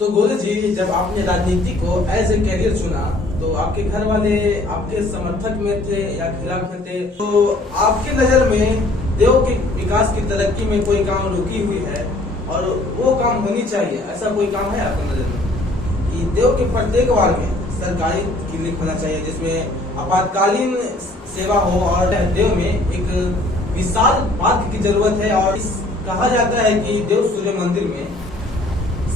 तो गोलू जी, जब आपने राजनीति को एज ए करियर चुना तो आपके घर वाले आपके समर्थक में थे या खिलाफ में थे? तो आपके नजर में देव के विकास की तरक्की में कोई काम रुकी हुई है और वो काम होनी चाहिए, ऐसा कोई काम है आपके नजर में कि देव के प्रत्येक वार्ड में सरकारी क्लिनिक होना चाहिए जिसमें आपातकालीन सेवा हो? और देव में एक विशाल पार्क की जरूरत है और कहा जाता है कि देव सूर्य मंदिर में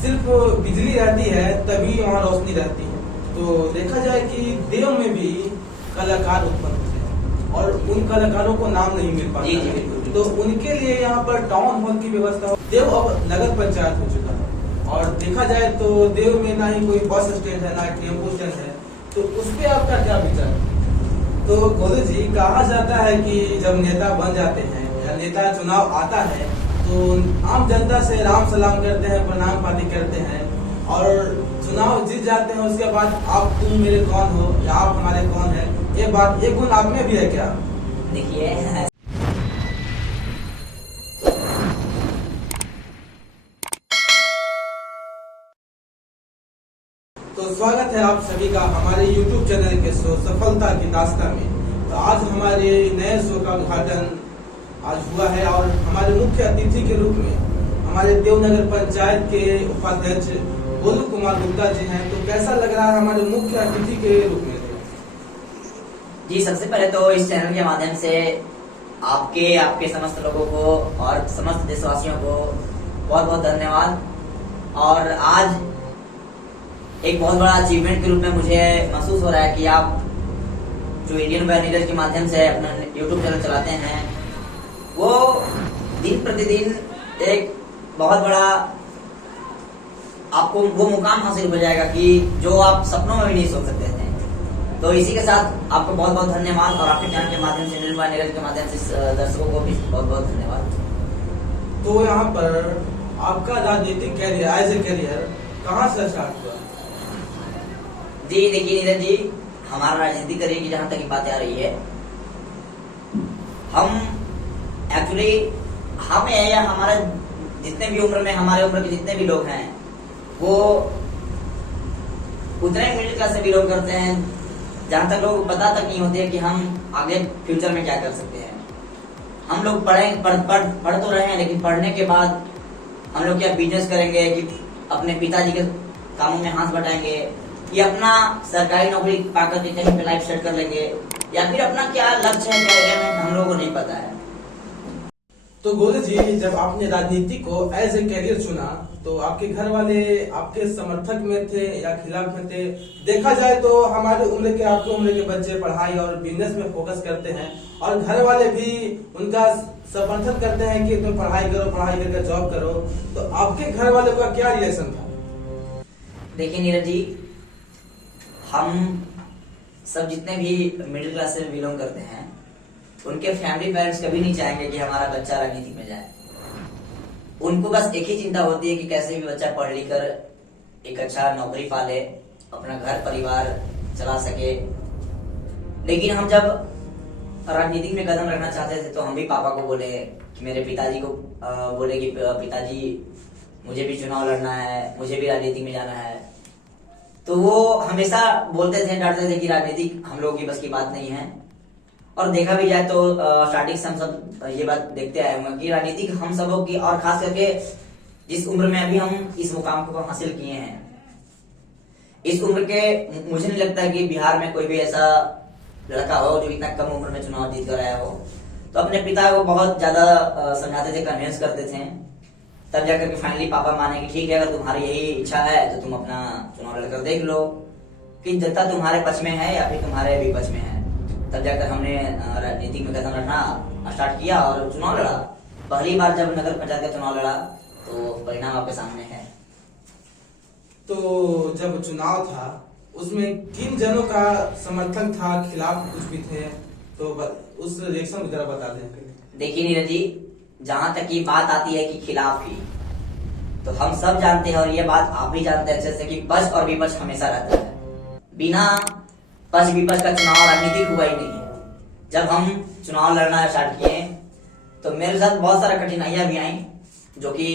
सिर्फ बिजली रहती है तभी वहाँ रोशनी रहती है। तो देखा जाए कि देव में भी कलाकार उत्पन्न होते हैं और उन कलाकारों को नाम नहीं मिल पाता है, तो उनके लिए यहाँ पर टाउन हॉल की व्यवस्था हो। देव अब नगर पंचायत हो चुका है और देखा जाए तो देव में ना ही कोई बस स्टैंड है ना टेम्पो स्टैंड है, तो उस पर आपका क्या विचार है? तो गोलू जी, कहा जाता है कि जब नेता बन जाते हैं या नेता चुनाव आता है तो आम जनता से राम सलाम करते हैं, प्रणाम पाती करते हैं और चुनाव जीत जाते हैं। उसके बाद आप तुम मेरे कौन हो या आप हमारे कौन है, ये बात ये गुण आप में भी है क्या? देखिए, तो स्वागत है आप सभी का हमारे YouTube चैनल के शो सफलता की दास्तां में। तो आज हमारे नए शो का उद्घाटन आज हुआ है और हमारे मुख्य अतिथि के रूप में हमारे देवनगर पंचायत के उपाध्यक्ष गोलू कुमार गुप्ता जी हैं। तो कैसा लग रहा है हमारे मुख्य अतिथि के रूप में? जी सबसे पहले तो इस चैनल के माध्यम से आपके समस्त लोगों को और समस्त देशवासियों को बहुत बहुत धन्यवाद। और आज एक बहुत बड़ा अचीवमेंट के रूप में मुझे महसूस हो रहा है कि आप जो इंडियन बाय नीरज के माध्यम से अपना YouTube चैनल चलाते हैं वो दिन प्रतिदिन एक बहुत बड़ा आपको वो मुकाम हासिल हो जाएगा कि जो आप सपनों में भी नहीं सोच सकते थे। तो इसी के साथ आपको बहुत बहुत धन्यवाद और आपके चैनल के माध्यम से इंडियन बाय नीरज के माध्यम से दर्शकों को भी बहुत बहुत धन्यवाद। तो यहाँ पर आपका राजनीतिक कैरियर एज ए कैरियर कहाँ से स्टार्ट हुआ? जी देखिए नीरज जी, हमारा राजनीतिक करियर की जहाँ तक की बातें आ रही है, हम एक्चुअली हम या हमारा जितने भी उम्र में हमारे उम्र के जितने भी लोग हैं वो उतने ही मिडिल क्लास से बिलोंग करते हैं जहाँ तक लोग पता तक नहीं होते कि हम आगे फ्यूचर में क्या कर सकते हैं। हम लोग पढ़ तो रहे हैं, लेकिन पढ़ने के बाद हम लोग क्या बिजनेस करेंगे कि अपने पिताजी के कामों में हाथ बटाएंगे या अपना सरकारी नौकरी पाकर के कहीं पे लाइफ सेट कर लेंगे या फिर अपना क्या लक्ष्य है कैरियर में हम लोगों को नहीं पता है। तो गोलू जी, जब आपने राजनीति को एज ए कैरियर चुना तो आपके घर वाले आपके समर्थक में थे या खिलाफ में थे? देखा जाए तो हमारे उम्र के आपके उम्र के बच्चे पढ़ाई और बिजनेस में फोकस करते हैं और घर वाले भी उनका समर्थन करते हैं कि तुम पढ़ाई करो, पढ़ाई करके जॉब करो। तो आपके घर वालों का क्या रिएक्शन था? देखिए नीरज जी, हम सब जितने भी मिडिल क्लास से बिलोंग करते हैं उनके फैमिली पेरेंट्स कभी नहीं चाहेंगे कि हमारा बच्चा राजनीति में जाए। उनको बस एक ही चिंता होती है कि कैसे भी बच्चा पढ़ लिख कर एक अच्छा नौकरी पाले, अपना घर परिवार चला सके। लेकिन हम जब राजनीति में कदम रखना चाहते थे तो हम भी पापा को बोले कि मेरे पिताजी को बोले कि पिताजी मुझे भी चुनाव लड़ना है, मुझे भी राजनीति में जाना है। तो वो हमेशा बोलते थे, डांटते थे कि राजनीति हम लोगों की बस की बात नहीं है। और देखा भी जाए तो स्टार्टिंग से हम सब ये बात देखते आए होंगे कि राजनीति हम सबों की, और खास करके जिस उम्र में अभी हम इस मुकाम को हासिल किए हैं, इस उम्र के मुझे नहीं लगता कि बिहार में कोई भी ऐसा लड़का हो जो इतना कम उम्र में चुनाव जीत कर आया हो। तो अपने पिता को बहुत ज्यादा समझाते थे, कन्विंस करते थे, तब जाकर के फाइनली पापा माने कि ठीक है, अगर तुम्हारी यही इच्छा है तो तुम अपना चुनाव लड़कर देख लो कि जनता तुम्हारे पक्ष में है या फिर तुम्हारे विपक्ष में है। तब जाकर हमने राजनीति में कदम रखना स्टार्ट किया और चुनाव लड़ा। पहली बार जब नगर पंचायत का चुनाव लड़ा तो परिणाम आपके सामने है। तो जब चुनाव था उसमें किन जनों का समर्थन था, खिलाफ कुछ भी थे? तो उस रिएक्शन को जरा बता दें। देखिए नीरज जी, जहां तक की बात आती है कि खिलाफ ही, तो हम सब जानते हैं और ये बात आप भी जानते हैं अच्छे से कि पक्ष और विपक्ष हमेशा रहता है। बिना पक्ष विपक्ष का चुनाव राजनीतिक हुआ ही नहीं है। जब हम चुनाव लड़ना स्टार्ट किए तो मेरे साथ बहुत सारा कठिनाइयां भी आई, जो कि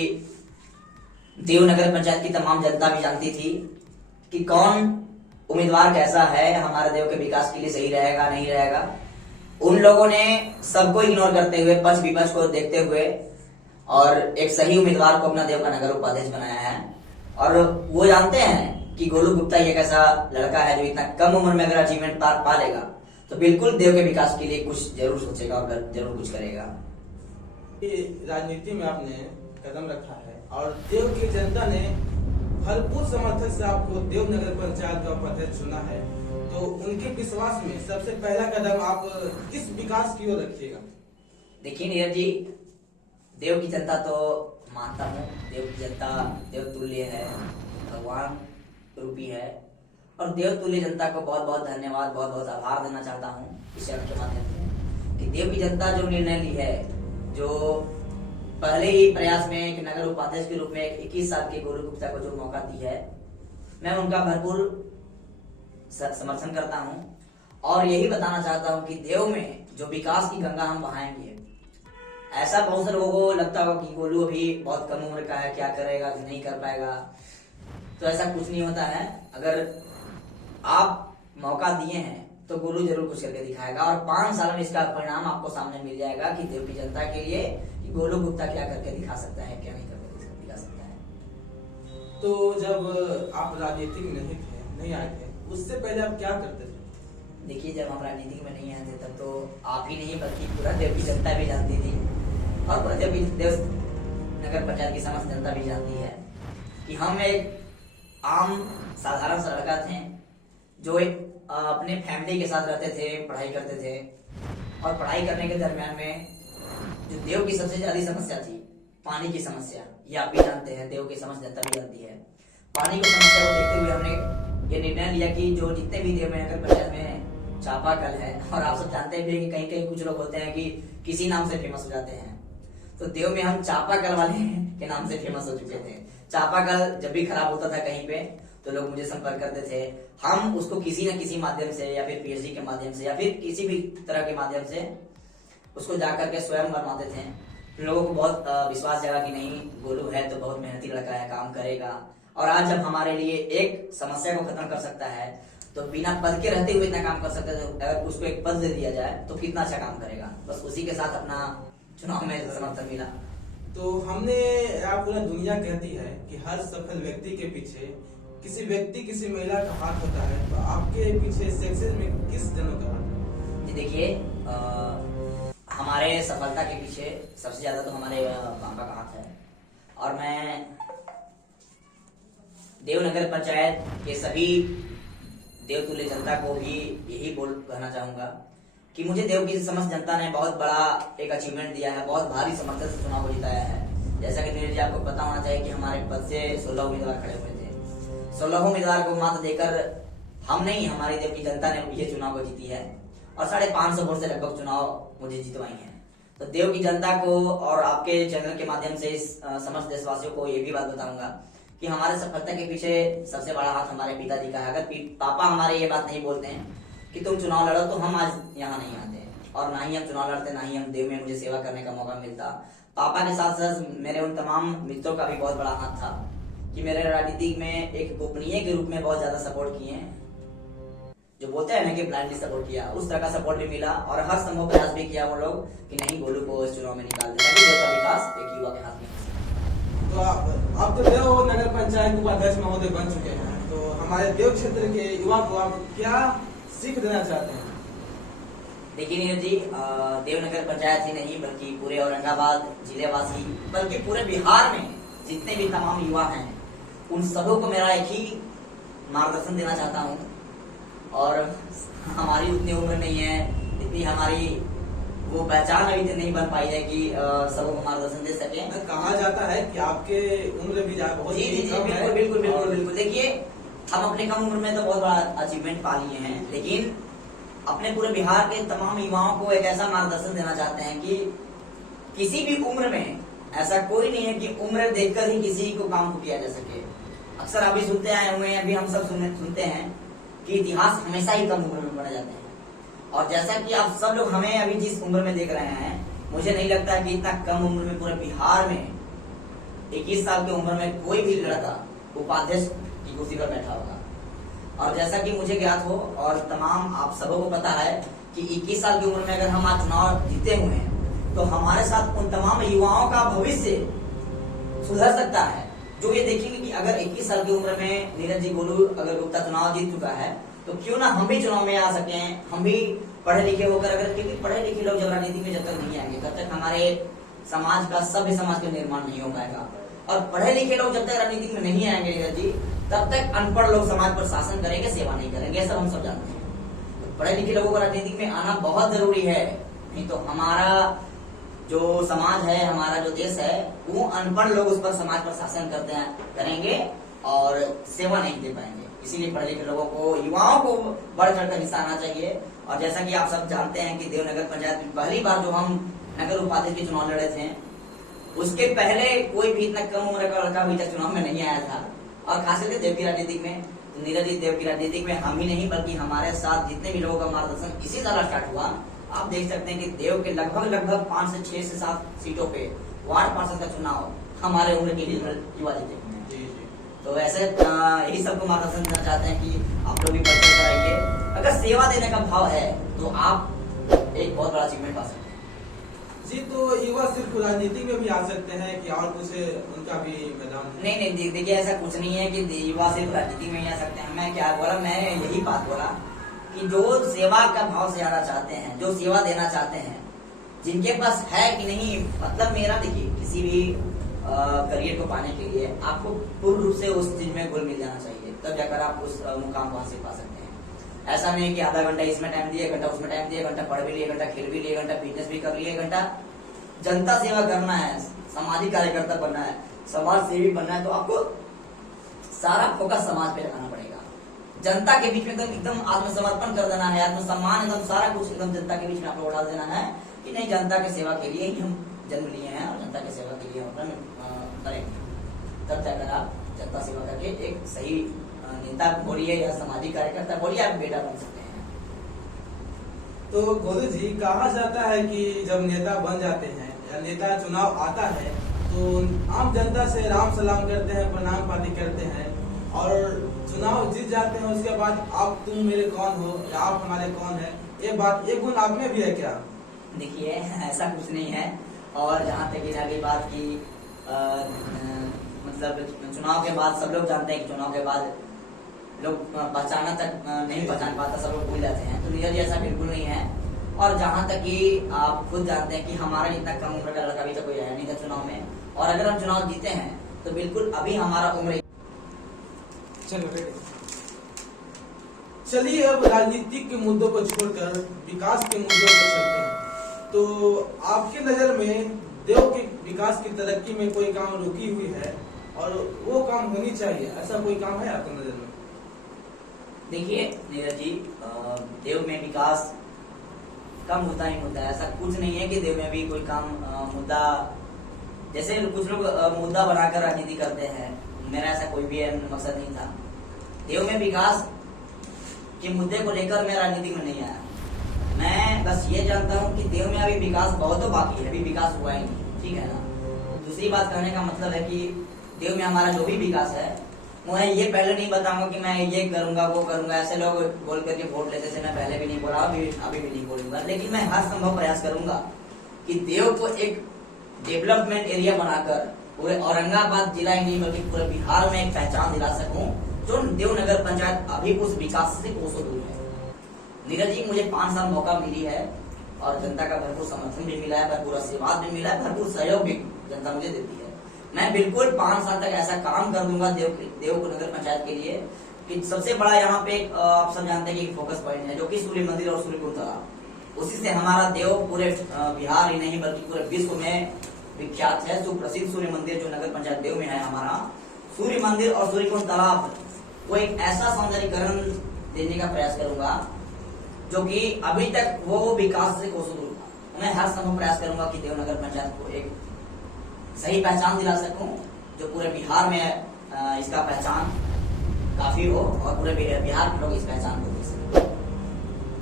देव नगर पंचायत की तमाम जनता भी जानती थी कि कौन उम्मीदवार कैसा है, हमारे देव के विकास के लिए सही रहेगा नहीं रहेगा। उन लोगों ने सबको इग्नोर करते हुए, पक्ष विपक्ष को देखते हुए और एक सही उम्मीदवार को अपना देव का नगर उपाध्यक्ष बनाया है। और वो जानते हैं कि गोलू गुप्ता एक ऐसा लड़का है जो इतना कम उम्र में अगर अचीवमेंट पा लेगा तो बिल्कुल देव के विकास के लिए कुछ जरूर सोचेगा और जरूर कुछ करेगा। राजनीति में आपने कदम रखा है और देव की जनता ने भरपूर समर्थक से आपको देव नगर पंचायत का उपाध्यक्ष चुना है, तो उनके विश्वास में सबसे पहला कदम आप किस विकास की ओर रखिएगा? देखिए नीरज जी, देव की जनता तो मानता हूँ, देव की जनता देव तुल्य है, भगवान रूपी है और देव तुल्य जनता को बहुत बहुत धन्यवाद, बहुत बहुत आभार देना चाहता हूँ इस चैनल के माध्यम से कि देव की जनता जो निर्णय ली है, जो पहले ही प्रयास में एक नगर उपाध्यक्ष के रूप में 21 साल के गोलू गुप्ता को जो मौका दी है, मैं उनका भरपूर समर्थन करता हूं और यही बताना चाहता हूं कि देव में जो विकास की गंगा हम बहाएंगे। ऐसा बहुत से लोगों को लगता होगा कि गोलू अभी बहुत कम उम्र का है, क्या करेगा नहीं कर पाएगा, तो ऐसा कुछ नहीं होता है। अगर आप मौका दिए हैं तो गोलू जरूर कुछ करके दिखाएगा और 5 साल में इसका परिणाम आपको सामने मिल जाएगा कि देव की जनता के लिए कि गोलू गुप्ता क्या करके दिखा सकता है, क्या नहीं करके दिखा सकता है। तो जब आप राजनीति में नहीं आए थे, उससे पहले आप क्या करते थे? देखिए, जब हम राजनीति में नहीं आए थे तब तो आप ही नहीं बल्कि पूरा देव की जनता भी जानती थी और पूरा देव नगर पंचायत की समस्त जनता भी जानती है कि हम एक आम साधारण सा लड़का थे जो एक अपने फैमिली के साथ रहते थे, पढ़ाई करते थे और पढ़ाई करने के दरमियान में जो देव की सबसे ज्यादा समस्या थी पानी की समस्या, ये आप भी जानते हैं, देव की समस्त जनता भी जानती है। पानी की समस्या को देखते हुए हमने ये निर्णय लिया कि जो जितने भी देव नगर पंचायत में चापाकल है, और आप सब जानते भी हैं कि कहीं कहीं कुछ लोग होते हैं कि किसी नाम से फेमस हो जाते हैं, तो देव में हम चापाकल वाले के नाम से फेमस हो चुके थे। चापाकल जब भी खराब होता था कहीं पे तो लोग मुझे संपर्क करते थे, हम उसको किसी न किसी माध्यम से या फिर पीएचडी के माध्यम से या फिर किसी भी तरह के माध्यम से उसको जाकर के स्वयं बनवाते थे। लोगों को बहुत विश्वास जगा कि नहीं, गोलू है तो बहुत मेहनती लड़का है, काम करेगा। और आज जब हमारे लिए एक समस्या को खत्म कर सकता है तो बिना पद के रहते हुए इतना काम कर सकता है, तो अगर उसको एक पद दे दिया जाए तो कितना अच्छा काम करेगा। बस उसी के साथ अपना चुनाव में समर्थन मिला। तो हमने पूरा दुनिया कहती है कि हर सफल व्यक्ति के पीछे किसी व्यक्ति किसी महिला का हाथ होता है, तो आपके पीछे सक्सेस में किस जनों का हाथ? जी देखिए, हमारे सफलता के पीछे सबसे ज्यादा तो हमारे पापा का हाथ है और मैं देवनगर पंचायत के सभी देवतुल्य जनता को भी यही कहना चाहूंगा कि मुझे देव की समस्त जनता ने बहुत बड़ा एक अचीवमेंट दिया है, बहुत भारी समर्थन से चुनाव को जिताया है। जैसा कि नीरज जी आपको पता होना चाहिए कि हमारे पद से 16 उम्मीदवार खड़े हुए थे। 16 उम्मीदवार को मात देकर हम नहीं, हमारी देव की जनता ने ये चुनाव को जीती है और 550 वोट से लगभग चुनाव मुझे जितवाई है। तो देव की जनता को और आपके चैनल के माध्यम से समस्त देशवासियों को ये भी बात बताऊंगा कि हमारे सफलता के पीछे सबसे बड़ा हाथ हमारे पिताजी का है। अगर पापा हमारे ये बात नहीं बोलते हैं कि तुम चुनाव लड़ो तो हम आज यहाँ नहीं आते और ना ही हम चुनाव लड़ते, ना ही हम देव में मुझे सेवा करने का मौका मिलता। पापा के साथ साथ मेरे उन तमाम मित्रों का भी बहुत बड़ा हाथ था कि मेरे राजनीति में एक गोपनीय के रूप में बहुत ज्यादा सपोर्ट किए हैं। जो बोलते हैं ना कि ब्लाइंडली सपोर्ट किया, उस तरह का सपोर्ट भी मिला और हर संभव प्रयास भी किया वो लोग कि नहीं, गोलू को इस चुनाव में निकाल देना, देश का विकास एक युवा के हाथ में। तो आप तो देव नगर पंचायत उपाध्यक्ष महोदय बन चुके हैं, तो हमारे देव क्षेत्र के युवा को आप क्या सीख देना चाहते हैं? देखिए नीरज जी, देवनगर पंचायत ही नहीं बल्कि पूरे औरंगाबाद जिलेवासी बल्कि पूरे बिहार में जितने भी तमाम युवा हैं उन सबों को मेरा एक ही मार्गदर्शन देना चाहता हूँ। और हमारी उतनी उम्र नहीं है, इतनी हमारी वो पहचान अभी तक नहीं बन पाई है कि सबों को मार्गदर्शन दे सके। कहा जाता है कि आपके उम्र भी बहुत जी जी जी बिल्कुल बिल्कुल बिल्कुल बिल्कुल। देखिए, हम अपने कम उम्र में तो बहुत बड़ा अचीवमेंट पा लिए हैं, लेकिन अपने पूरे बिहार के तमाम युवाओं को एक ऐसा मार्गदर्शन देना चाहते हैं कि किसी भी उम्र में ऐसा कोई नहीं है कि उम्र देखकर ही किसी को काम को किया जा सके। अक्सर अभी सुनते आए हुए हैं, अभी हम सब सुनते हैं कि इतिहास हमेशा ही कम उम्र में पढ़े जाते हैं। और जैसा कि आप सब लोग हमें अभी जिस उम्र में देख रहे हैं, मुझे नहीं लगता कि इतना कम उम्र में पूरे बिहार में 21 साल की उम्र में कोई भी लड़का उपाध्यक्ष की कुर्सी पर बैठा होगा। और जैसा कि मुझे ज्ञात हो और तमाम आप सबों को पता है कि 21 साल की उम्र में अगर हम आज चुनाव जीते हुए हैं तो हमारे साथ उन तमाम युवाओं का भविष्य सुधर सकता है, जो ये देखेंगे कि अगर 21 साल की उम्र में नीरज जी गोलू अगर गुप्ता चुनाव जीत चुका है तो क्यों ना हम भी चुनाव में आ सके, हम भी पढ़े लिखे होकर, अगर क्योंकि पढ़े लिखे लोग जब राजनीति में जब तक नहीं आएंगे तब तक हमारे समाज का, सभ्य समाज का निर्माण नहीं हो पाएगा। और पढ़े लिखे लोग जब तक राजनीति में नहीं आएंगे नीरज जी, तब तक अनपढ़ लोग समाज पर शासन करेंगे, सेवा नहीं करेंगे, ये सब हम सब जानते हैं। तो पढ़े लिखे लोगों को राजनीति में आना बहुत जरूरी है, नहीं तो हमारा जो समाज है, हमारा जो देश है, वो अनपढ़ लोग उस पर समाज पर शासन करते हैं, करेंगे और सेवा नहीं दे पाएंगे। इसीलिए पढ़े लिखे लोगों को, युवाओं को बढ़ चढ़कर हिस्सा आना चाहिए। और जैसा कि आप सब जानते हैं कि देवनगर पंचायत में पहली बार जो हम नगर उपाध्यक्ष के चुनाव लड़े थे, उसके पहले कोई भी इतना कम उम्र का लड़का अभी तक चुनाव में नहीं आया था। और खास करके देव की राजनीति में, तो नीरज जी देव की राजनीति में हम ही नहीं बल्कि हमारे साथ जितने भी लोगों का मार्गदर्शन इसी तरह स्टार्ट हुआ। आप देख सकते हैं कि देव के लगभग 5 से 6 से 7 सीटों पे वार्ड पार्षद का चुनाव हमारे उम्र के लिए युवा जीते हुए हैं। तो ऐसे यही सबको मार्गदर्शन देना चाहते हैं कि आप लोग भी परिचय कराइए। अगर सेवा देने का भाव है तो आप एक बहुत बड़ा अचीवमेंट पा सकते हैं। जी, तो युवा सिर्फ राजनीति में भी आ सकते हैं कि और कुछ उनका भी मैदान? नहीं, देखिए ऐसा कुछ नहीं है कि युवा सिर्फ राजनीति में ही आ सकते हैं। मैं क्या बोला, मैं यही बात बोला कि जो सेवा का भाव से आना चाहते हैं, जो सेवा देना चाहते हैं, जिनके पास है कि नहीं, मतलब मेरा देखिए किसी भी करियर को पाने के लिए आपको पूर्ण रूप से उस चीज में घुल मिल जाना चाहिए, तब जाकर आप उस मुकाम को हासिल पा सकते हैं। ऐसा नहीं कि आधा घंटा इसमें टाइम दिए, घंटा उसमें टाइम दिए, घंटा पढ़ भी लिए, घंटा खेल भी लिए, घंटा बिजनेस भी कर लिए, घंटा जनता सेवा करना है, सामाजिक कार्यकर्ता बनना है, समाज सेवी बनना है, तो आपको सारा फोकस समाज पे लगाना पड़ेगा। जनता के बीच में एकदम आत्मसमर्पण कर देना है, आत्मसम्मान, एकदम सारा कुछ एकदम जनता के बीच में आपको डाल देना है कि नहीं, जनता की सेवा के लिए ही हम जन्म लिए हैं और जनता की सेवा के लिए हम करेंगे। तब जाकर आप जनता सेवा करके एक सही नेता बोलिए या सामाजिक कार्यकर्ता बोलिए, आप बेटा बन सकते हैं। तो गोलू जी, कहा जाता है कि जब नेता बन जाते हैं या नेता चुनाव आता है तो आम जनता से राम सलाम करते हैं, प्रणाम पाती करते हैं और चुनाव जीत जाते हैं। उसके बाद आप तुम मेरे कौन हो या आप हमारे कौन है, ये गुण आप में भी है क्या? देखिए ऐसा कुछ नहीं है। और जहाँ तक रही बात की मतलब चुनाव के बाद सब लोग जानते हैं कि चुनाव के बाद लोग पहचाना तक नहीं पहचान पाता, सब लोग भूल जाते हैं। तो नीरज ऐसा बिल्कुल नहीं है। और जहाँ तक कि आप खुद जानते हैं कि हमारा जितना कम उम्र का लड़का अभी तक कोई आया नहीं था चुनाव में, और अगर हम चुनाव जीते हैं तो बिल्कुल अभी हमारा उम्र। चलिए अब राजनीतिक के मुद्दों को छोड़कर विकास के मुद्दों पर चलते हैं। तो आपके नजर में देव के विकास की तरक्की में कोई काम रुकी हुई है और वो काम होनी चाहिए, ऐसा कोई काम है आपके नजर में? देखिए नीरज जी, देव में विकास कम होता ही होता है, ऐसा कुछ नहीं है कि देव में भी कोई काम मुद्दा, जैसे कुछ लोग मुद्दा बनाकर राजनीति करते हैं, मेरा ऐसा कोई भी मकसद नहीं था। देव में विकास के मुद्दे को लेकर मैं राजनीति में नहीं आया। मैं बस ये जानता हूँ कि देव में अभी विकास बहुत तो बाकी है, अभी विकास हुआ ही नहीं, ठीक है ना। दूसरी बात कहने का मतलब है कि देव में हमारा जो भी विकास है, मैं ये पहले नहीं बताऊंगा कि मैं ये करूंगा वो करूंगा, ऐसे लोग बोल करके वोट लेते थे। मैं पहले भी नहीं बोला, अभी भी नहीं बोलूंगा, लेकिन मैं हर संभव प्रयास करूंगा कि देव को एक डेवलपमेंट एरिया बनाकर पूरे औरंगाबाद जिला ही नहीं बल्कि पूरे बिहार में एक पहचान दिला सकूं, जो देवनगर पंचायत अभी उस विकास से कोसों दूर है। नीरज जी, मुझे 5 साल मौका मिली है और जनता का भरपूर समर्थन भी मिला है, भरपूर आशीर्वाद भी मिला है, भरपूर सहयोग भी जनता मुझे देती है। मैं बिल्कुल 5 साल तक ऐसा काम कर दूंगा देव नगर पंचायत के लिए कि सबसे बड़ा यहाँ पे आप सब जानते हैं कि फोकस पॉइंट है, जो कि सूर्य मंदिर और सूर्यकुंड तालाब। उसी से हमारा देव पूरे बिहार ही नहीं बल्कि पूरे विश्व में विख्यात है। सुप्रसिद्ध सूर्य मंदिर जो नगर पंचायत देव में है, हमारा सूर्य मंदिर और सूर्यकुंड तालाब को एक ऐसा सौंदर्यीकरण देने का प्रयास करूंगा जो कि अभी तक वो विकास से कोसों दूर था। मैं हर संभव प्रयास करूंगा कि देवनगर पंचायत को एक सही पहचान दिला सकूं, जो पूरे बिहार में इसका पहचान काफी हो और पूरे बिहार के लोग इस पहचान को दे सकें।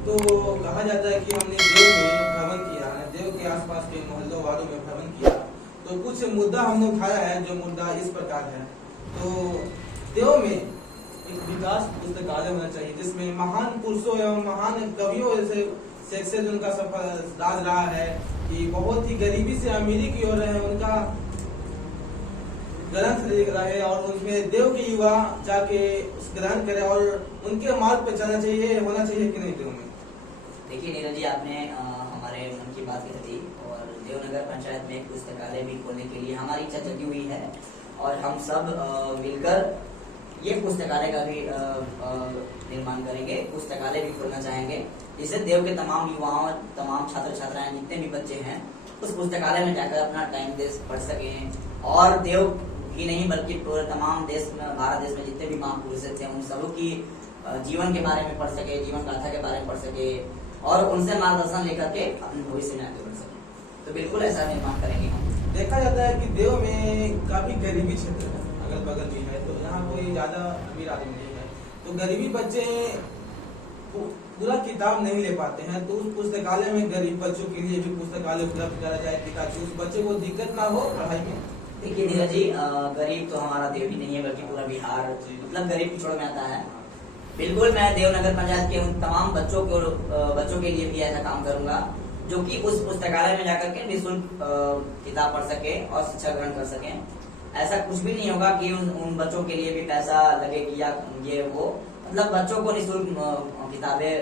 तो कहा जाता है कि हमने देव में भ्रमण किया है, देव के आसपास के मोहल्लों वालों में भ्रमण किया, तो तो कुछ मुद्दा हमने उठाया है, जो मुद्दा इस प्रकार है। तो देव में एक विकास पुस्तकालय होना चाहिए, जिसमें महान पुरुषों एवं महान कवियों जैसे शेक्सपियर उनका सफल राज रहा है कि बहुत ही गरीबी से अमीरी की ओर रहे, उनका ग्रंथ लिख रहे और उसमें देव के युवा जाके उस ग्रहण करे और उनके मार्ग पे चलना चाहिए, होना चाहिए कि नहीं देव में। देखिए नीरज जी, आपने हमारे मन की बात कही थी और देवनगर पंचायत में पुस्तकालय भी खोलने के लिए हमारी इच्छा जगी हुई है और हम सब मिलकर ये पुस्तकालय का भी निर्माण करेंगे, पुस्तकालय भी खोलना चाहेंगे, जिससे देव के तमाम युवाओं, तमाम छात्र छात्राएं, जितने भी बच्चे हैं उस पुस्तकालय में जाकर अपना टाइम दे पढ़ सकें और देव ही नहीं बल्कि पूरे तमाम देश में, भारत देश में जितने भी महापुरुष थे उन सबों की जीवन के बारे में पढ़ सके, जीवन गाथा के बारे में पढ़ सके और उनसे मार्गदर्शन लेकर के अपने भविष्य में आगे बढ़ सके। तो बिल्कुल ऐसा निर्माण करेंगे हम। देखा जाता है कि देव में काफी गरीबी क्षेत्र है, अगल बगल भी है, तो यहाँ कोई ज्यादा अमीर आदमी नहीं है, तो गरीबी बच्चे पूरा किताब नहीं ले पाते हैं, तो उस पुस्तकालय में गरीब बच्चों के लिए भी पुस्तकालय उपलब्ध करा जाए ताकि उस बच्चे को दिक्कत ना हो पढ़ाई में। देखिए नीरज जी, गरीब तो हमारा देव ही नहीं है बल्कि पूरा बिहार मतलब गरीब पिछड़ों में आता है। बिल्कुल मैं देवनगर पंचायत के उन तमाम बच्चों के लिए भी ऐसा काम करूंगा जो कि उस पुस्तकालय में जाकर के निःशुल्क किताब पढ़ सके और शिक्षा ग्रहण कर सके। ऐसा कुछ भी नहीं होगा कि उन बच्चों के लिए भी पैसा लगेगी या ये वो, मतलब बच्चों को निःशुल्क किताबें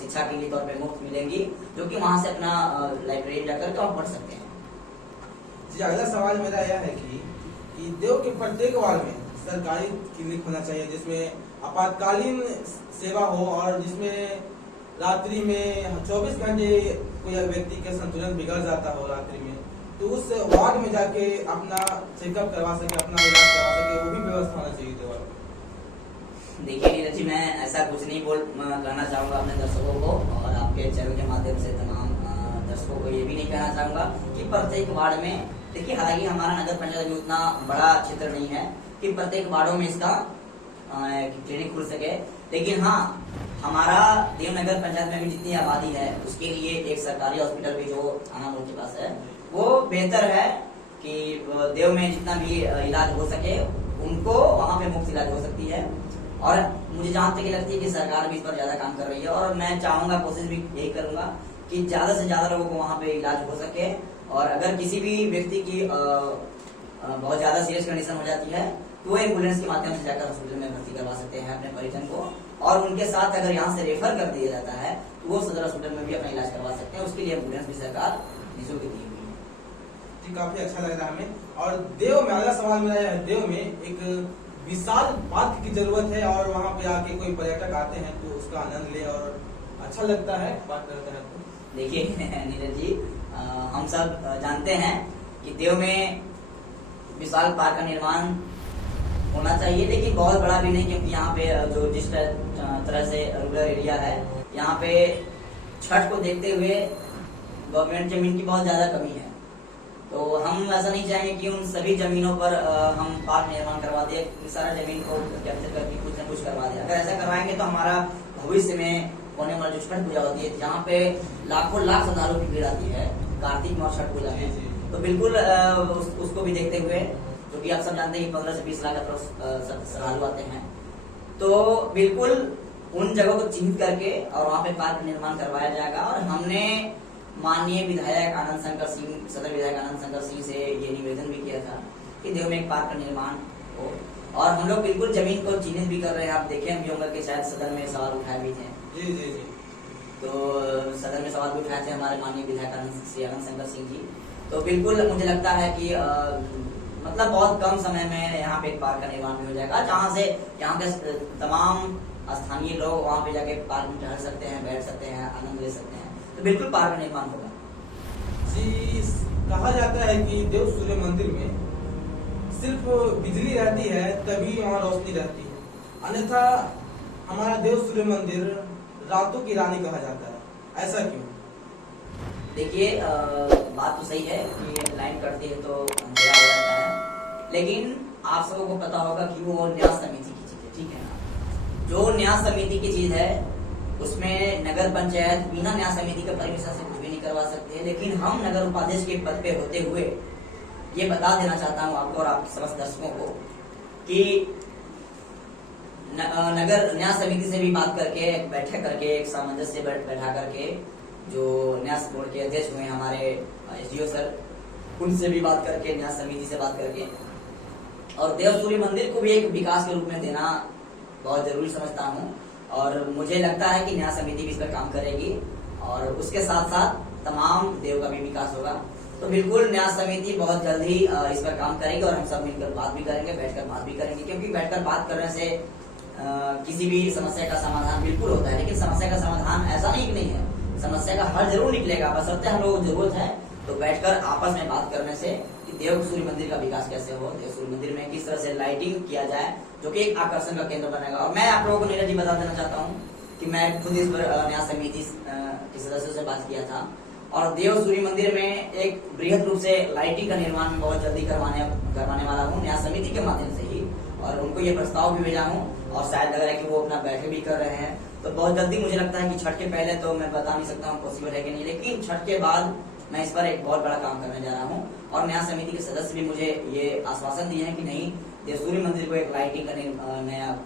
शिक्षा के लिए तौर पे मुफ्त मिलेंगी, जो कि वहां से अपना लाइब्रेरी जाकर के आप पढ़ सकते हैं। जी, अगला सवाल मेरा यह है कि देव के प्रत्येक वार्ड में सरकारी क्लिनिक होना चाहिए, जिसमें आपातकालीन सेवा हो और जिसमें रात्रि में 24 घंटे कोई व्यक्ति का संतुलन बिगड़ जाता हो रात्रि में, तो उस वार्ड में जाके अपना चेकअप करवा सके, अपना इलाज करवा सके, वो भी व्यवस्था होना चाहिए देव। देखिए नीरज जी, मैं ऐसा कुछ नहीं कहना चाहूंगा अपने दर्शकों को और आपके चैनल के माध्यम से तमाम दर्शकों को ये भी नहीं कहना चाहूंगा कि प्रत्येक वार्ड में, देखिए हालांकि हमारा नगर पंचायत भी उतना बड़ा क्षेत्र नहीं है कि प्रत्येक वार्डों में इसका क्लिनिक खुल सके, लेकिन हाँ हमारा देवनगर पंचायत में भी जितनी आबादी है उसके लिए एक सरकारी हॉस्पिटल भी जो थाना मोड़ के पास है वो बेहतर है कि देव में जितना भी इलाज हो सके उनको वहाँ पे मुफ्त इलाज हो सकती है। और मुझे जहाँ तक लगती है कि सरकार भी इस पर ज्यादा काम कर रही है और मैं चाहूंगा, कोशिश भी यही करूंगा कि ज्यादा से ज्यादा लोगों को वहाँ पे इलाज हो सके। और अगर किसी भी व्यक्ति की बहुत ज्यादा सीरियस कंडीशन हो जाती है तो वो एम्बुलेंस के माध्यम से जाकर हॉस्पिटल में भर्ती करवा सकते हैं अपने परिजन को, और उनके साथ अगर यहाँ से रेफर कर दिया जाता है तो वो सदर हॉस्पिटल में भी अपना इलाज करवा सकते हैं। उसके लिए एम्बुलेंस भी सरकार निःशुल्क दी हुई है। जी, काफी अच्छा लग रहा है हमें। और देव में अगला सवाल मेरा है, देव में एक विशाल पार्क की जरूरत है और वहाँ पे आके कोई पर्यटक आते हैं तो उसका आनंद ले और अच्छा लगता है, बात करते हैं। तो देखिए नीरज जी, हम सब जानते हैं कि देव में विशाल पार्क का निर्माण होना चाहिए, लेकिन बहुत बड़ा भी नहीं, क्योंकि यहाँ पे जो जिस तरह से रूरल एरिया है यहाँ पे छठ को देखते हुए गवर्नमेंट जमीन की बहुत ज्यादा कमी है, तो हम ऐसा नहीं चाहेंगे कि उन सभी जमीनों पर हम पार्क निर्माण करवा दें, सारा जमीन को कैप्चर करके कुछ न कुछ करवा दें। अगर ऐसा करवाएंगे तो हमारा भविष्य में होने वाली जो छठ पूजा होती है जहाँ पे लाखों लाख श्रद्धालुओं की भीड़ आती है कार्तिक में और छठ पूजा में, तो बिल्कुल उसको भी देखते हुए, क्योंकि आप सब जानते हैं कि 15 से 20 लाख श्रद्धालु आते हैं, तो बिल्कुल उन जगहों को चिन्हित करके और वहाँ पे पार्क निर्माण करवाया जाएगा। और हमने माननीय विधायक आनंद शंकर सिंह, सदर विधायक आनंद शंकर सिंह से ये निवेदन भी किया था कि देव में एक पार्क का निर्माण हो, और हम लोग बिल्कुल जमीन को चिन्हित भी कर रहे हैं। आप देखे भी होंगे कि शायद सदन में सवाल उठाए भी थे। जी जी जी, तो सदन में सवाल भी उठाए थे हमारे माननीय विधायक आनंद शंकर सिंह जी। तो बिल्कुल मुझे लगता है कि मतलब बहुत कम समय में यहाँ पे एक पार्क का निर्माण भी हो जाएगा, जहाँ से यहाँ के तमाम स्थानीय लोग वहाँ पे जाके पार्क में टहल सकते हैं, बैठ सकते हैं, आनंद ले सकते हैं। तो बिल्कुल पार्क का निर्माण होगा। जी, कहा जाता है कि देव सूर्य मंदिर में सिर्फ बिजली रहती है तभी वहाँ रोशनी रहती है, अन्यथा हमारा देव सूर्य मंदिर रातों की रानी कहा जाता है, ऐसा क्यों? देखिए बात तो सही है कि लाइन कटती है तो अंधेरा हो जाता है, लेकिन आप सबको को पता होगा कि वो न्यास समिति की चीज है, ठीक है ना। जो न्यास समिति की चीज है उसमें नगर पंचायत बिना न्यास समिति के परमिशन से कुछ भी नहीं करवा सकते हैं, लेकिन हम नगर उपाध्यक्ष के पद पे होते हुए ये बता देना चाहता हूँ आपको और आपके समस्त दर्शकों को कि नगर न्याय समिति से भी बात करके, एक बैठक करके, एक सामंजस्य बैठा करके, जो न्यास बोर्ड के अध्यक्ष हुए हमारे एसडीओ सर, उनसे भी बात करके, न्यास समिति से बात करके, और देव सूर्य मंदिर को भी एक विकास के रूप में देना बहुत जरूरी समझता हूँ। और मुझे लगता है कि न्याय समिति भी इस पर काम करेगी और उसके साथ साथ तमाम देव का भी विकास होगा। तो बिल्कुल न्याय समिति बहुत जल्द ही इस पर काम करेगी और हम सब मिलकर बात भी करेंगे, बैठकर बात भी करेंगे, क्योंकि बैठकर बात करने से किसी भी समस्या का समाधान बिल्कुल होता है। लेकिन समस्या का समाधान ऐसा नहीं कि नहीं है, समस्या का हल जरूर निकलेगा, बशर्ते हम लोगों को जरूरत है तो बैठकर आपस में बात करने से कि देव सूर्य मंदिर का विकास कैसे हो, देव सूर्य मंदिर में किस तरह से लाइटिंग किया जाए जो कि एक आकर्षण का केंद्र बनेगा। और मैं आप लोगों को नीरज जी बता देना चाहता हूँ कि मैं खुद इस पर न्याय समिति के सदस्यों से बात किया था और देव सूर्य मंदिर में एक बृहद रूप से लाइटिंग का निर्माण बहुत जल्दी करवाने वाला हूँ न्याय समिति के माध्यम से ही, और उनको ये प्रस्ताव भी भेजा हूँ और शायद लग रहा है कि वो अपना बैठक भी कर रहे हैं। तो बहुत जल्दी मुझे लगता है कि छठ के पहले तो मैं बता नहीं सकता हूँ पॉसिबल है कि नहीं, लेकिन छठ के बाद मैं इस पर एक बहुत बड़ा काम करने जा रहा हूँ। और न्याय समिति के सदस्य भी मुझे ये आश्वासन दिए हैं कि नहीं, देव सूर्य मंदिर को एक लाइटिंग का नया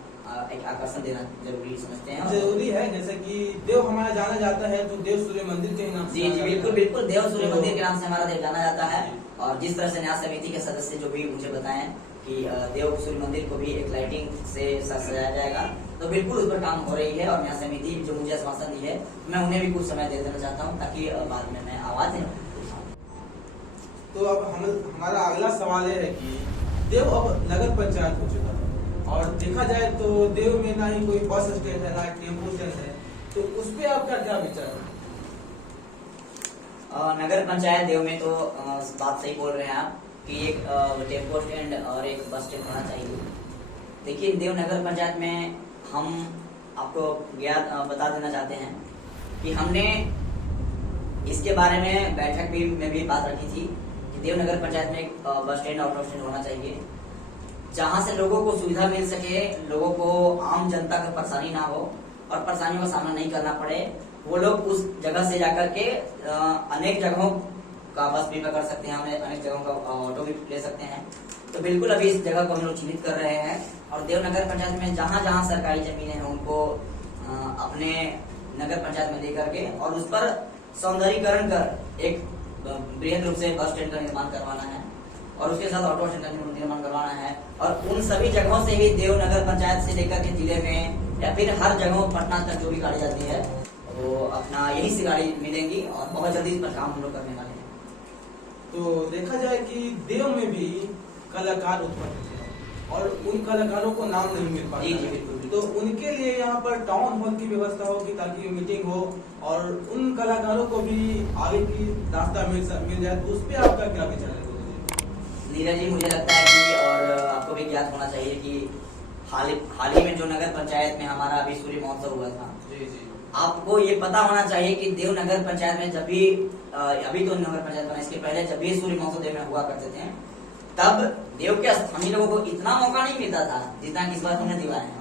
एक आकर्षण देना जरूरी समझते हैं। जरूरी है, जैसे कि देव हमारा जाना जाता है तो देव सूर्य मंदिर के नाम से। जी जी बिल्कुल बिल्कुल, देव सूर्य मंदिर के नाम से हमारा देव जाना जाता है। और जिस तरह से न्याय समिति के सदस्य जो भी मुझे बताएं कि देव सूर्य मंदिर को भी एक लाइटिंग से सजाया जाएगा, तो बिल्कुल उस पर काम हो रही है। और न्याय समिति जो मुझे आश्वासन दी है, मैं उन्हें भी कुछ समय दे देना चाहता हूँ ताकि बाद में मैं आवाज दे। तो अब हमारा अगला सवाल ये है कि देव अब नगर पंचायत हो चुका है और देखा जाए तो देव में ना ही कोई बस स्टैंड है, ना टेम्पो स्टैंड है, तो उस पे आपका क्या विचार है? नगर पंचायत देव में तो बात सही बोल रहे हैं आप कि एक टेम्पो स्टैंड और एक बस स्टैंड होना चाहिए। देखिए, देव नगर पंचायत में हम आपको बता देना चाहते हैं कि हमने इसके बारे में बैठक में भी बात रखी थी कि देव नगर पंचायत में एक बस स्टैंड, ऑटो स्टैंड होना चाहिए जहां से लोगों को सुविधा मिल सके, लोगों को, आम जनता को परेशानी ना हो और परेशानियों का सामना नहीं करना पड़े। वो लोग उस जगह से जाकर के अनेक जगहों का बस भी पकड़ सकते हैं, हमें अनेक जगहों का ऑटो भी ले सकते हैं। तो बिल्कुल अभी इस जगह को हम लोग चिन्हित कर रहे हैं और देवनगर पंचायत में जहां जहां सरकारी जमीनें हैं उनको अपने नगर पंचायत में लेकर के और उस पर सौंदर्यीकरण कर एक बृहद रूप से बस स्टैंड का निर्माण करवाना है और उसके साथ ऑटो स्टैंड का निर्माण करवाना है। और उन सभी जगहों से ही देवनगर पंचायत से लेकर के जिले में या फिर हर जगह पटना तक जो भी गाड़ी जाती है वो अपना यहीं से गाड़ी मिलेंगी और बहुत जल्दी इस पर काम हम लोग करने वाले हैं। तो देखा जाए कि देव में भी कलाकार उत्पन्न होते हैं और उन कलाकारों को नाम नहीं मिल पाता। जी जी बिल्कुल। तो उनके लिए यहाँ पर टाउन हॉल की व्यवस्था होगी ताकि मीटिंग हो और उन कलाकारों को भी आगे की रास्ता मिल जाए, तो उस पर आपका क्या विचार है? नीरज जी, मुझे लगता है कि और आपको भी ज्ञात होना चाहिए कि हाल ही में जो नगर पंचायत में हमारा अभी सूर्य महोत्सव हुआ था, जी जी, आपको ये पता होना चाहिए कि देव नगर पंचायत में जब भी अभी तो नगर पंचायत बना, इसके पहले जब भी सूर्य महोत्सव देव में हुआ करते थे तब देव के स्थानीय लोगों को इतना मौका नहीं मिलता था जितना कि इस बार तुमने दिया है।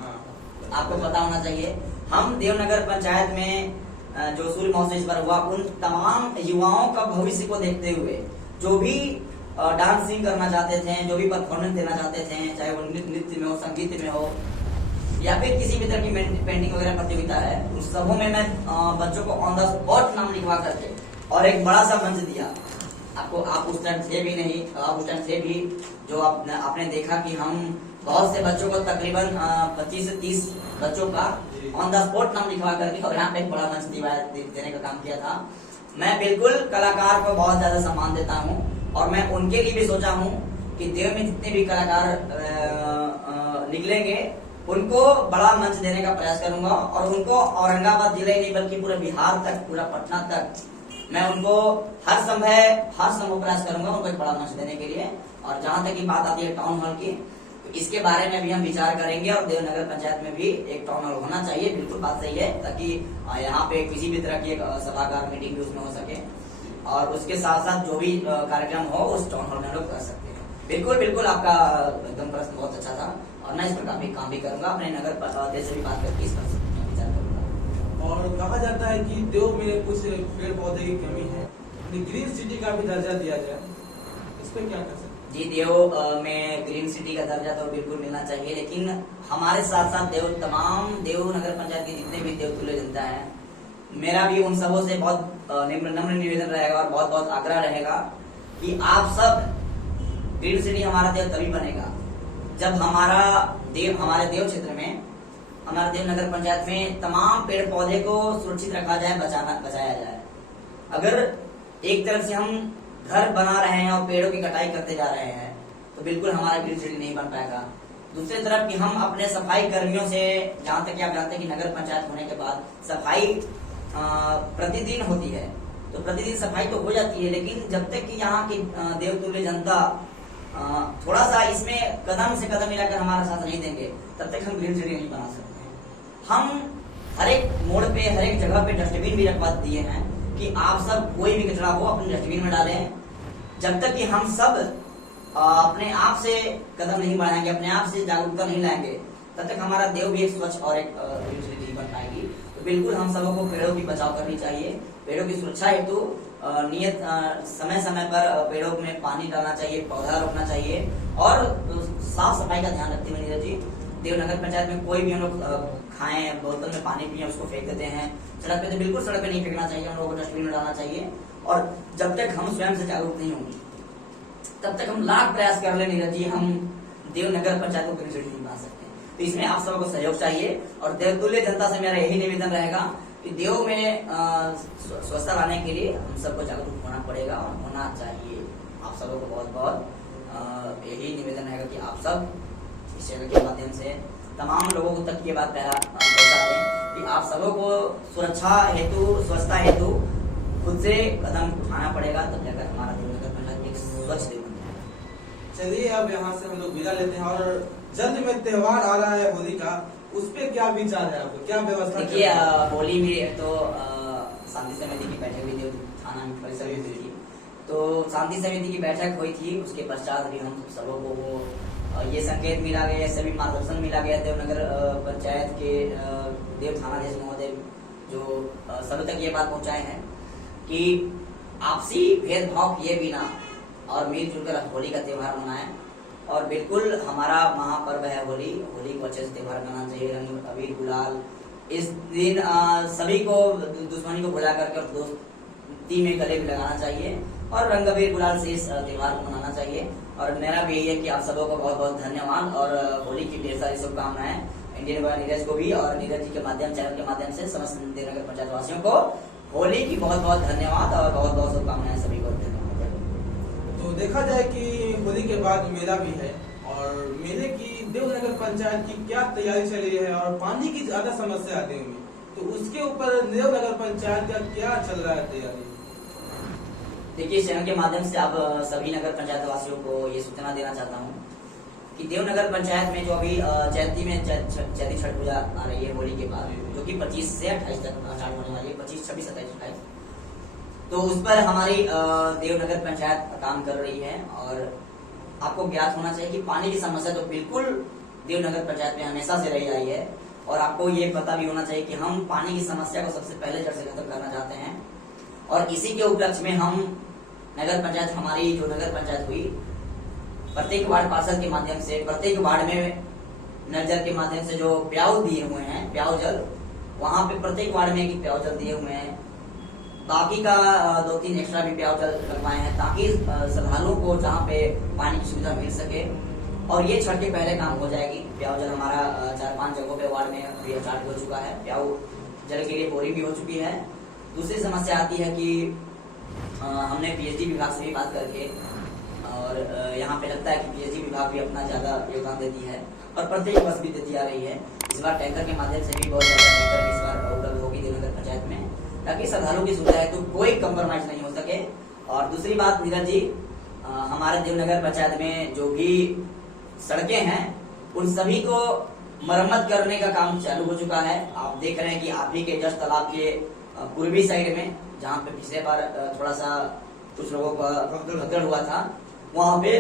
आपको पता होना चाहिए, हम देवनगर पंचायत में जो सूर्य महोत्सव इस बार हुआ, उन तमाम युवाओं का भविष्य को देखते हुए जो भी डांसिंग करना चाहते थे, जो भी परफॉर्मेंस देना चाहते थे, चाहे वो नृत्य में हो, संगीत में हो या फिर किसी भी तरह की पेंटिंग वगैरह प्रतियोगिता है, उस सबों में मैं बच्चों को ऑन द स्पॉट नाम लिखवा करके और एक बड़ा सा मंच दिया। आप उस टाइम थे भी नहीं, आप उस टाइम थे भी, जो आपने देखा कि हम बहुत से बच्चों को तकरीबन 25 से 30 बच्चों का ऑन द स्पॉट नाम लिखवा करके और यहाँ पे एक बड़ा मंच देने का काम किया था। मैं बिल्कुल कलाकार को बहुत ज्यादा सम्मान देता हूँ और मैं उनके लिए भी सोचा हूँ कि देव में जितने भी कलाकार निकलेंगे उनको बड़ा मंच देने का प्रयास करूंगा और उनको औरंगाबाद जिले नहीं बल्कि पूरे बिहार तक, पूरा पटना तक मैं उनको हर संभव प्रयास करूंगा उनको एक बड़ा मंच देने के लिए। और जहां तक की बात आती है टाउन हॉल की, तो इसके बारे में भी हम विचार करेंगे और देवनगर पंचायत में भी एक टाउन हॉल होना चाहिए। बिल्कुल बात सही है, ताकि यहाँ पे किसी भी तरह की एक सभागार मीटिंग भी उसमें हो सके और उसके साथ साथ जो भी कार्यक्रम हो उस टाउन हॉल में हम लोग कर सकते हैं। बिल्कुल आपका एकदम प्रश्न बहुत अच्छा था और मैं इस पर काफी काम भी करूंगा, अपने नगर अध्यक्ष से भी बात करके इस पर विचार करूंगा। और कहा जाता है कि देव में कुछ पेड़ पौधे की कमी है, ग्रीन सिटी का भी दर्जा दिया जाए, इस पे क्या कर सकते हैं? जी, देव में ग्रीन सिटी का दर्जा तो बिल्कुल मिलना चाहिए, लेकिन हमारे साथ साथ तमाम देव नगर पंचायत के जितने भी देवतुल्य जनता है, मेरा भी उन सबों से बहुत नम्र निवेदन रहेगा और बहुत बहुत आग्रह रहेगा कि आप सब, ग्रीन सिटी हमारा देव तभी बनेगा जब हमारे देव क्षेत्र में, हमारे देव नगर पंचायत में तमाम पेड़ पौधे को सुरक्षित रखा जाए, बचाया जाए। अगर एक तरफ से हम घर बना रहे हैं और पेड़ों की कटाई करते जा रहे हैं तो बिल्कुल हमारा ग्रीन सिटी नहीं बन पाएगा। दूसरी तरफ कि हम अपने सफाई कर्मियों से, जहाँ तक कि आप जानते हैं कि नगर पंचायत होने के बाद सफाई प्रतिदिन होती है, तो प्रतिदिन सफाई तो हो जाती है, लेकिन जब तक कि यहाँ की देवतुल्य जनता थोड़ा सा इसमें कदम से कदम मिलाकर हमारा साथ नहीं देंगे, तब तक हम ग्रीन सिटी नहीं बना सकते हैं। हम हर एक मोड़ पे, हर एक जगह पे डस्टबिन भी रखवा दिए हैं कि आप सब कोई भी कचरा हो अपने डस्टबिन में डालें। जब तक कि हम सब अपने आप से कदम नहीं बढ़ाएंगे, अपने आप से जागरूकता नहीं लाएंगे, तब तक हमारा देव भी एक स्वच्छ और एक नहीं बन पाएगी। तो बिल्कुल हम सबों को पेड़ों की बचाव करनी चाहिए। पेड़ों की सुरक्षा हेतु नियत समय समय पर पेड़ों में पानी डालना चाहिए, पौधा रोपना चाहिए और साफ सफाई का ध्यान रखते हुए नीरज जी, देवनगर पंचायत में कोई भी हम लोग खाएं, बोतल में पानी पिए, उसको फेंक देते हैं सड़क पे, तो बिल्कुल सड़क पे नहीं फेंकना चाहिए, हम लोगों को डस्टबिन में डालना चाहिए। और जब तक हम स्वयं से जागरूक नहीं होंगे तब तक हम लाख प्रयास कर ले नीरज जी, हम देवनगर पंचायत को ग्रीन सिटी नहीं बना सकते। तो इसमें आप सबको सहयोग चाहिए और देवतुल्य जनता से मेरा यही निवेदन रहेगा कि देव में स्वच्छता लाने के लिए हम सबको जागरूक होना पड़ेगा और होना चाहिए। आप सबको बहुत बहुत यही निवेदन रहेगा कि आप सब इस चैनल के माध्यम से तमाम लोगों को तक ये बात पहुंचा दें कि आप सबों को सुरक्षा हेतु, स्वच्छता हेतु खुद से कदम उठाना पड़ेगा, तब जाकर हमारा देवनगर पंचायत एक स्वच्छ देव बन जाएगा। चलिए अब यहाँ से हम लोग विदा लेते हैं और जल्द में त्योहार आ रहा है होली का, उस पे क्या विचार है आपको, क्या व्यवस्था? देखिए, होली में तो शांति समिति की बैठक भी थी, थाना परिसर में हुई थी, तो शांति समिति की बैठक हुई थी। उसके पश्चात भी हम सबों को वो ये संकेत मिला गया, सभी मार्गदर्शन मिला गया देवनगर पंचायत के देव थानाधीश महोदय जो सभी तक ये बात पहुंचाए हैं कि आपसी भेदभाव किए बिना और मिलजुल कर होली का त्योहार मनाएं। और बिल्कुल हमारा महापर्व है होली, होली को अच्छे से त्योहार मनाना चाहिए, रंग अबीर गुलाल। इस दिन सभी को दुश्मनी को भुला करके दोस्ती में गले भी लगाना चाहिए और रंग अबीर गुलाल से इस त्योहार को मनाना चाहिए। और मेरा भी यही है कि आप सबों को बहुत बहुत धन्यवाद और होली की ढेर सारी शुभकामनाएं इंडियन बॉय नीरज को भी, और नीरज जी के माध्यम, चैनल के माध्यम से समस्त देवनगर पंचायत वासियों को होली की बहुत बहुत धन्यवाद और बहुत बहुत शुभकामनाएं सभी को। तो देखा जाए कि होली के बाद मेला भी है और मेले की देवनगर पंचायत की क्या तैयारी चल रही है और पानी की ज्यादा समस्या आती है, तो उसके ऊपर देवनगर पंचायत का क्या चल रहा है तैयारी? देखिए, चैनल के माध्यम से आप सभी नगर पंचायत वासियों को ये सूचना देना चाहता हूँ कि देवनगर पंचायत में जो अभी चैती में चैती छठ पूजा आ रही है होली के बाद, जो कि 25 से 28 तक स्टार्ट होने वाली है, 25, 26, 27, 28, तो उस पर हमारी देवनगर पंचायत काम कर रही है। और आपको ज्ञात होना चाहिए कि पानी की समस्या तो बिल्कुल देवनगर पंचायत में हमेशा से रही आई है और आपको ये पता भी होना चाहिए कि हम पानी की समस्या को सबसे पहले जड़ से खत्म करना चाहते हैं। और इसी के उपलक्ष्य में हम नगर पंचायत, हमारी जो नगर पंचायत हुई, प्रत्येक वार्ड पार्षद के माध्यम से प्रत्येक वार्ड में नल जल के माध्यम से जो प्याऊ दिए हुए हैं, प्याऊ जल, वहां पे प्रत्येक वार्ड में एक प्याऊ जल दिए हुए हैं। बाकी का 2-3 एक्स्ट्रा भी प्याऊ जल लगवाए हैं ताकि श्रद्धालुओं को जहाँ पे पानी की सुविधा मिल सके। और ये छठ के पहले काम हो जाएगी। प्याऊ जल हमारा 4-5 जगहों पे वार्ड में अभी स्टार्ट हो चुका है, प्याऊ जल के लिए बोरिंग भी हो चुकी है। दूसरी समस्या आती है कि हमने पीएचडी विभाग से भी बात करके, और यहाँ पे लगता है कि पीएचडी विभाग भी अपना ज्यादा योगदान देती है और प्रत्येक वर्ष भी देती आ रही है। इस बार टैंकर के माध्यम से भी बहुत ज्यादा टैंकर इस बार उपलब्ध होगी देवनगर पंचायत में, ताकि श्रद्धालुओं की सुविधा है तो कोई कंप्रोमाइज नहीं हो सके। और दूसरी बात नीरज जी, हमारे देवनगर पंचायत में जो भी सड़कें हैं उन सभी को मरम्मत करने का काम चालू हो चुका है। आप देख रहे हैं कि आप ही के जस्ट तालाब के पूर्वी साइड में, जहाँ पे पिछले बार थोड़ा सा कुछ लोगों का भगदड़ हुआ था, वहाँ पे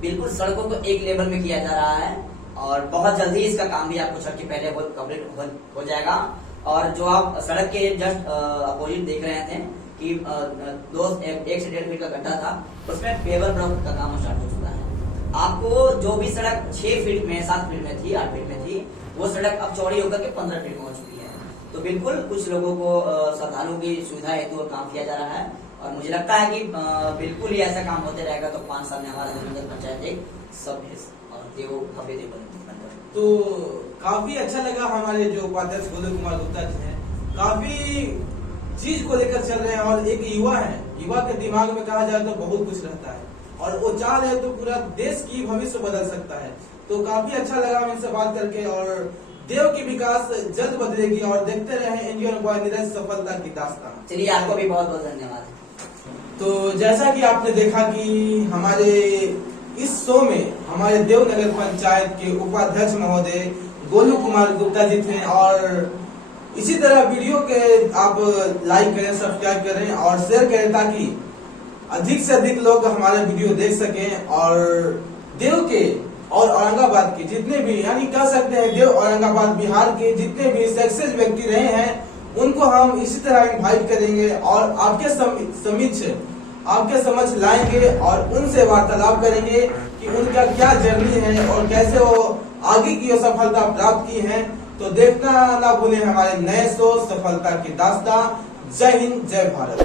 बिल्कुल सड़कों को एक लेवल में किया जा रहा है और बहुत जल्दी इसका काम भी आपको छठ के पहले कंप्लीट हो जाएगा। और जो आप सड़क के जस्ट अपोजिट देख रहे थे कि एक से 1.5 फीट का गड्ढा था, उसमें पेवर ब्लॉक का काम स्टार्ट हो चुका है। आपको जो भी सड़क 6 फीट में, 7 फीट में थी, 8 फीट में थी, वो सड़क अब चौड़ी होकर के 15 फीट में हो चुकी है। तो बिल्कुल कुछ लोगों को श्रद्धालुओं की सुविधा हेतु काम किया जा रहा है, और मुझे लगता है कि बिल्कुल ही ऐसा काम होते रहेगा तो 5 साल में हमारा धर्मनगर पंचायत एक सभ्य और भव्य देव बन जाएगा। तो काफी अच्छा लगा, हमारे जो उपाध्यक्ष गोलू कुमार गुप्ता जी हैं काफी चीज को लेकर चल रहे हैं, और एक युवा है, युवा के दिमाग में कहा जाए तो बहुत कुछ रहता है, और वो चाह रहे तो पूरा देश की भविष्य बदल सकता है। तो काफी अच्छा लगा इनसे बात करके, और देव की विकास जल्द बदलेगी, और देखते रहे इंडियन बॉय नीरज सफलता की दास्तान। चलिए, आपको भी बहुत बहुत धन्यवाद। तो जैसा कि आपने देखा कि हमारे इस शो में हमारे देवनगर पंचायत के उपाध्यक्ष महोदय गोलू कुमार गुप्ता जी थे, और इसी तरह वीडियो के आप लाइक करें, सब्सक्राइब करें और शेयर करें, ताकि अधिक से अधिक लोग हमारे वीडियो देख सकें, और देव के और औरंगाबाद के जितने भी, यानी कह सकते हैं देव औरंगाबाद बिहार के जितने भी सक्सेस व्यक्ति रहे हैं, उनको हम इसी तरह इनवाइट करेंगे और आपके समझ लाएंगे, और उनसे वार्तालाप करेंगे कि उनका क्या जर्नी है और कैसे वो आगे की सफलता प्राप्त की है। तो देखना ना भूलें हमारे नए शो सफलता की दास्तां। जय हिंद, जय भारत।